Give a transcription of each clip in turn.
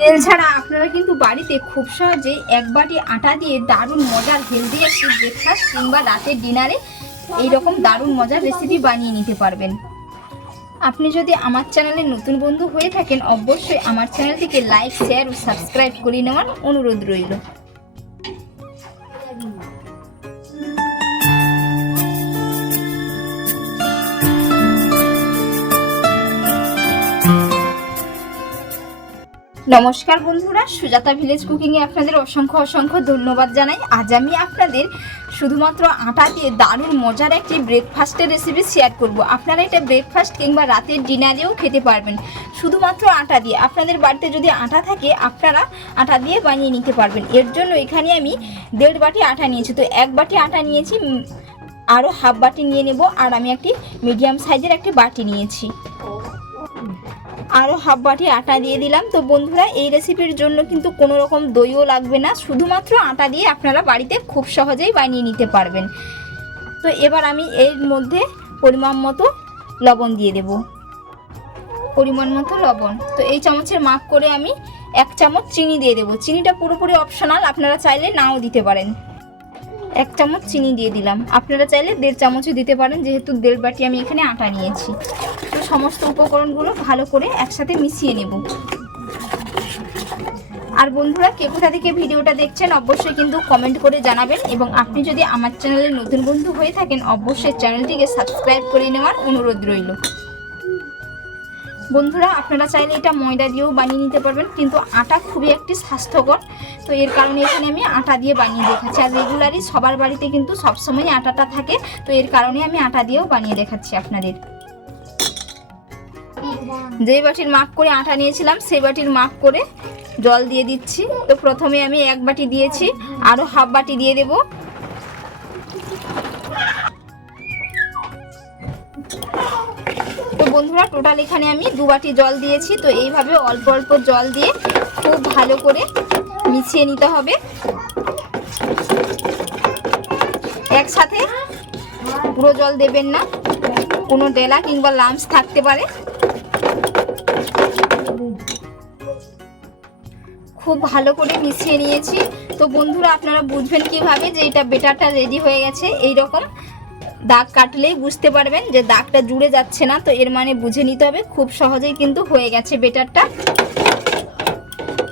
তেল ছাড়া আপনারা কিন্তু বাড়িতে খুব সহজে এক বাটি আটা দিয়ে দারুণ মজার হেলদি একটি ব্রেকফাস্ট কিংবা রাতের ডিনারে এইরকম দারুণ মজার রেসিপি বানিয়ে নিতে পারবেন। আপনি যদি আমার চ্যানেলে নতুন বন্ধু হয়ে থাকেন, অবশ্যই আমার চ্যানেলটিকে লাইক শেয়ার ও সাবস্ক্রাইব করে নেওয়ার অনুরোধ রইল। নমস্কার বন্ধুরা, সুজাতা ভিলেজ কুকিংয়ে আপনাদের অসংখ্য অসংখ্য ধন্যবাদ জানাই। আজ আমি আপনাদের শুধুমাত্র আটা দিয়ে দারুণ মজার একটি ব্রেকফাস্টের রেসিপি শেয়ার করব। আপনারা এটা ব্রেকফাস্ট কিংবা রাতের ডিনারেও খেতে পারবেন। শুধুমাত্র আটা দিয়ে। আপনাদের বাড়িতে যদি আটা থাকে, আপনারা আটা দিয়ে বানিয়ে নিতে পারবেন। এর জন্য এখানে আমি দেড় বাটি আটা নিয়েছি। তো এক বাটি আটা নিয়েছি আরও হাফ বাটি নিয়ে নেব। আর আমি একটি মিডিয়াম সাইজের একটি বাটি নিয়েছি। আরও হাফ বাটি আটা দিয়ে দিলাম। তো বন্ধুরা, এই রেসিপির জন্য কিন্তু কোনো রকম দইও লাগবে না। শুধুমাত্র আটা দিয়ে আপনারা বাড়িতে খুব সহজেই বানিয়ে নিতে পারবেন। তো এবার আমি এর মধ্যে পরিমাণ মতো লবণ দিয়ে দেব। পরিমাণ মতো লবণ। তো এই চামচের মাপ করে আমি এক চামচ চিনি দিয়ে দেবো। চিনিটা পুরোপুরি অপশনাল আপনারা চাইলে নাও দিতে পারেন। এক চামচ চিনি দিয়ে দিলাম। আপনারা চাইলে দেড় চামচও দিতে পারেন, যেহেতু দেড় বাটি আমি এখানে আটা নিয়েছি। তো সমস্ত উপকরণগুলো ভালো করে একসাথে মিশিয়ে নেব। আর বন্ধুরা, কে কোথা থেকে ভিডিওটা দেখছেন, অবশ্যই কিন্তু কমেন্ট করে জানাবেন এবং আপনি যদি আমার চ্যানেলের নতুন বন্ধু হয়ে থাকেন, অবশ্যই চ্যানেলটিকে সাবস্ক্রাইব করে নেওয়ার অনুরোধ রইল। বন্ধুরা, আপনারা চাইলে এটা ময়দা দিয়েও বানিয়ে নিতে পারবেন, কিন্তু আটা খুবই একটি স্বাস্থ্যকর। তো এর কারণে এখানে আমি আটা দিয়ে বানিয়ে দেখাচ্ছি। আর রেগুলারই সবার বাড়িতে কিন্তু সবসময় আটাটা থাকে, তো এর কারণে আমি আটা দিয়েও বানিয়ে দেখাচ্ছি আপনাদের। যেই বাটির মাপ করে আটা নিয়েছিলাম, সেই বাটির মাপ করে জল দিয়ে দিচ্ছি। তো প্রথমে আমি এক বাটি দিয়েছি আরও হাফ বাটি দিয়ে দেব। বন্ধুরা টোটাল এখানে আমি দু বাটি জল দিয়েছি। তো এইভাবে অল্প অল্প জল দিয়ে খুব ভালো করে মিশিয়ে নিতে হবে। একসাথে পুরো জল দেবেন না। কোনো ডেলা কিংবা লামস থাকতে পারে। খুব ভালো করে মিশিয়ে নিয়েছি। তো বন্ধুরা, আপনারা বুঝবেন কীভাবে যে এটা বেটারটা রেডি হয়ে গেছে। এই রকম দাগ কাটলেই বুঝতে পারবেন যে দাগটা জুড়ে যাচ্ছে না, তো এর মানে বুঝে নিতে হবে। খুব সহজেই কিন্তু হয়ে গেছে বেটারটা।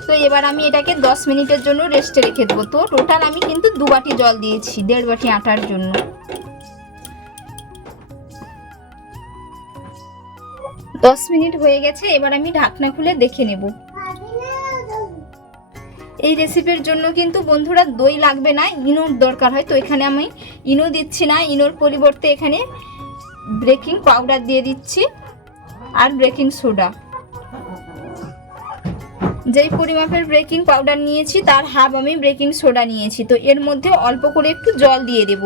তো এবার আমি এটাকে 10 মিনিটের জন্য রেস্টে রেখে দেবো। তো টোটাল আমি কিন্তু দু বাটি জল দিয়েছি, দেড় বাটি আটার জন্য। দশ মিনিট হয়ে গেছে, এবার আমি ঢাকনা খুলে দেখে নেব। এই রেসিপির জন্য কিন্তু বন্ধুরা দই লাগবে না, ইনোর দরকার হয়। তো এখানে আমি ইনো দিচ্ছি না, ইনোর পরিবর্তে এখানে বেকিং পাউডার দিয়ে দিচ্ছি আর বেকিং সোডা যেই পরিমাপের বেকিং পাউডার নিয়েছি, তার হাফ আমি বেকিং সোডা নিয়েছি। তো এর মধ্যে অল্প করে একটু জল দিয়ে দেব।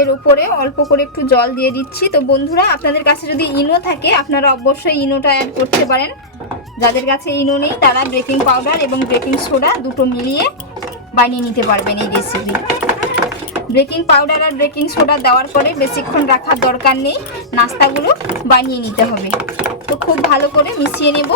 এর উপরে অল্প করে একটু জল দিয়ে দিচ্ছি। তো বন্ধুরা, আপনাদের কাছে যদি ইনো থাকে, আপনারা অবশ্যই ইনোটা অ্যাড করতে পারেন। যাদের কাছে ইনো নেই, তারা বেকিং পাউডার এবং বেকিং সোডা দুটো মিলিয়ে বানিয়ে নিতে পারবেন এই রেসিপি বেকিং পাউডার আর বেকিং সোডা দেওয়ার পরে বেশিক্ষণ রাখার দরকার নেই, নাস্তাগুলো বানিয়ে নিতে হবে। তো খুব ভালো করে মিশিয়ে নেব।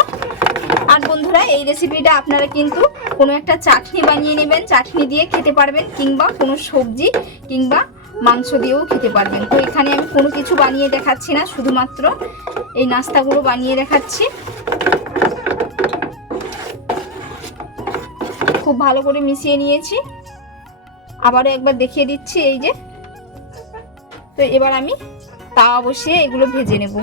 আর বন্ধুরা, এই রেসিপিটা আপনারা কিন্তু কোনো একটা চাটনি বানিয়ে নেবেন, চাটনি দিয়ে খেতে পারবেন, কিংবা কোনো সবজি কিংবা মাংস দিয়েও খেতে পারবেন। তো এখানে আমি কোনো কিছু বানিয়ে দেখাচ্ছি না, শুধুমাত্র এই নাস্তাগুলো বানিয়ে দেখাচ্ছি। ভালো করে মিশিয়ে নিয়েছি। আবারও একবার দেখিয়ে দিচ্ছি এই যে। তো এবার আমি তাওয়া বসিয়ে এগুলো ভেজে নেব।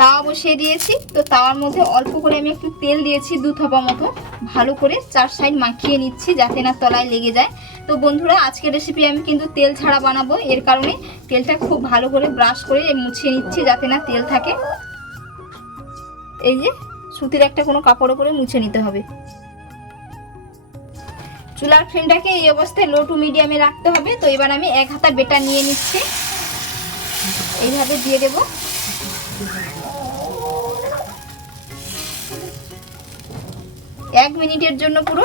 তাওয়া বসিয়ে দিয়েছি। তো তাওয়ার মধ্যে অল্প করে আমি একটু তেল দিয়েছি দু থপা মতো। ভালো করে চার সাইড মাখিয়ে নিচ্ছি যাতে না তলায় লেগে যায়। তো বন্ধুরা, আজকের রেসিপি আমি কিন্তু তেল ছাড়া বানাবো। এর কারণে তেলটা খুব ভালো করে ব্রাশ করে মুছিয়ে নিচ্ছি যাতে না তেল থাকে। এই যে, সুতির একটা কোনো কাপড়ে করে মুছে নিতে হবে। চুলার ফ্লেমটাকে এই অবস্থায় লো টু মিডিয়ামে রাখতে হবে। তো এবার আমি এক হাতা বেটা নিয়ে নিচ্ছি। এইভাবে দিয়ে দেব। এক মিনিটের জন্য পুরো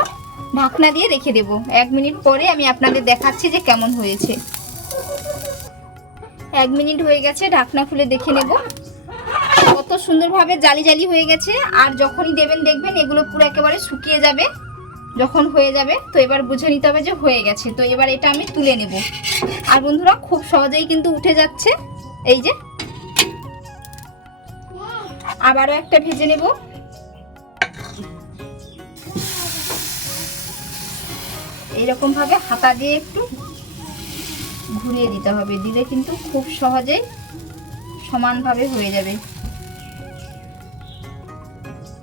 ঢাকনা দিয়ে রেখে দেব। এক মিনিট পরে আমি আপনাদের দেখাচ্ছি যে কেমন হয়েছে। এক মিনিট হয়ে গেছে, ঢাকনা খুলে দেখে নেব। কত সুন্দরভাবে জালি জালি হয়ে গেছে। আর যখনই দেবেন, দেখবেন এগুলো পুরো একেবারে শুকিয়ে যাবে। যখন হয়ে যাবে, তো এবার বুঝে নিতে হবে যে হয়ে গেছে। তো এবার এটা আমি তুলে নেব। আর বন্ধুরা, খুব সহজেই কিন্তু উঠে যাচ্ছে। এই যে। আবারও একটা ভেজে নেব। এইরকম ভাবে হাতা দিয়ে একটু ঘুরিয়ে দিতে হবে। দিলে কিন্তু খুব সহজেই সমানভাবে হয়ে যাবে।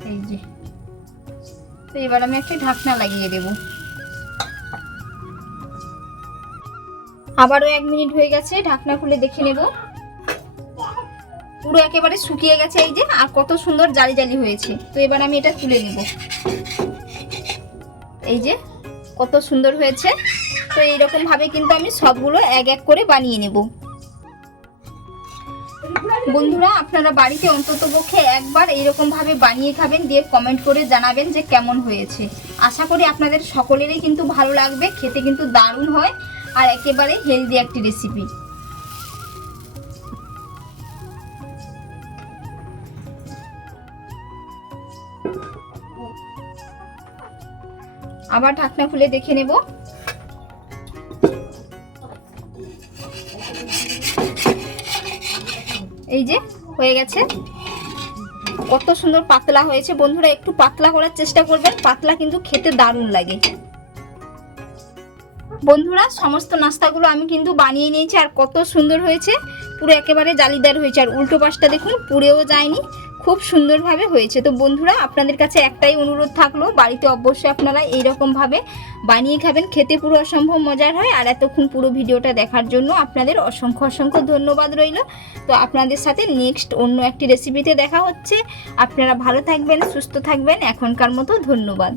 এই যে। তো এবার আমি একটা ঢাকনা লাগিয়ে দেব। আবারও এক মিনিট হয়ে গেছে, ঢাকনা খুলে দেখে নেব। পুরো একেবারে শুকিয়ে গেছে এই যে, আর কত সুন্দর জালি জালি হয়েছে। তো এবার আমি এটা তুলে নেব। এই যে, কত সুন্দর হয়েছে। তো এইরকম ভাবে কিন্তু আমি সবগুলো এক এক করে বানিয়ে নেব। বন্ধুরা, আপনারা বাড়িতে অন্তত পক্ষে একবার এইরকম ভাবে বানিয়ে খাবেন, দিয়ে কমেন্ট করে জানাবেন যে কেমন হয়েছে। আশা করি আপনাদের সকলেরই কিন্তু ভালো লাগবে, খেতে কিন্তু দারুণ হয়, আর একেবারে হেলদি একটি রেসিপি আবার ঢাকনা খুলে দেখে নেব। এই যে, হয়ে গেছে। কত সুন্দর পাতলা হয়েছে। বন্ধুরা, একটু পাতলা করার চেষ্টা করবেন। পাতলা কিন্তু খেতে দারুণ লাগে। বন্ধুরা, সমস্ত নাস্তাগুলো আমি কিন্তু বানিয়ে নিয়েছি, আর কত সুন্দর হয়েছে। পুরো একেবারে জালিদার হয়েছে। আর উল্টো পাশটা দেখুন, পুড়েও যায়নি। খুব সুন্দরভাবে হয়েছে। তো বন্ধুরা, আপনাদের কাছে একটাই অনুরোধ থাকল, বাড়িতে অবশ্যই আপনারা এইরকমভাবে বানিয়ে খাবেন। খেতে পুরো অসম্ভব মজার হয় আর এতক্ষণ পুরো ভিডিওটা দেখার জন্য আপনাদের অসংখ্য অসংখ্য ধন্যবাদ রইল। তো আপনাদের সাথে নেক্সট অন্য একটি রেসিপিতে দেখা হচ্ছে। আপনারা ভালো থাকবেন, সুস্থ থাকবেন। এখনকার মতো ধন্যবাদ।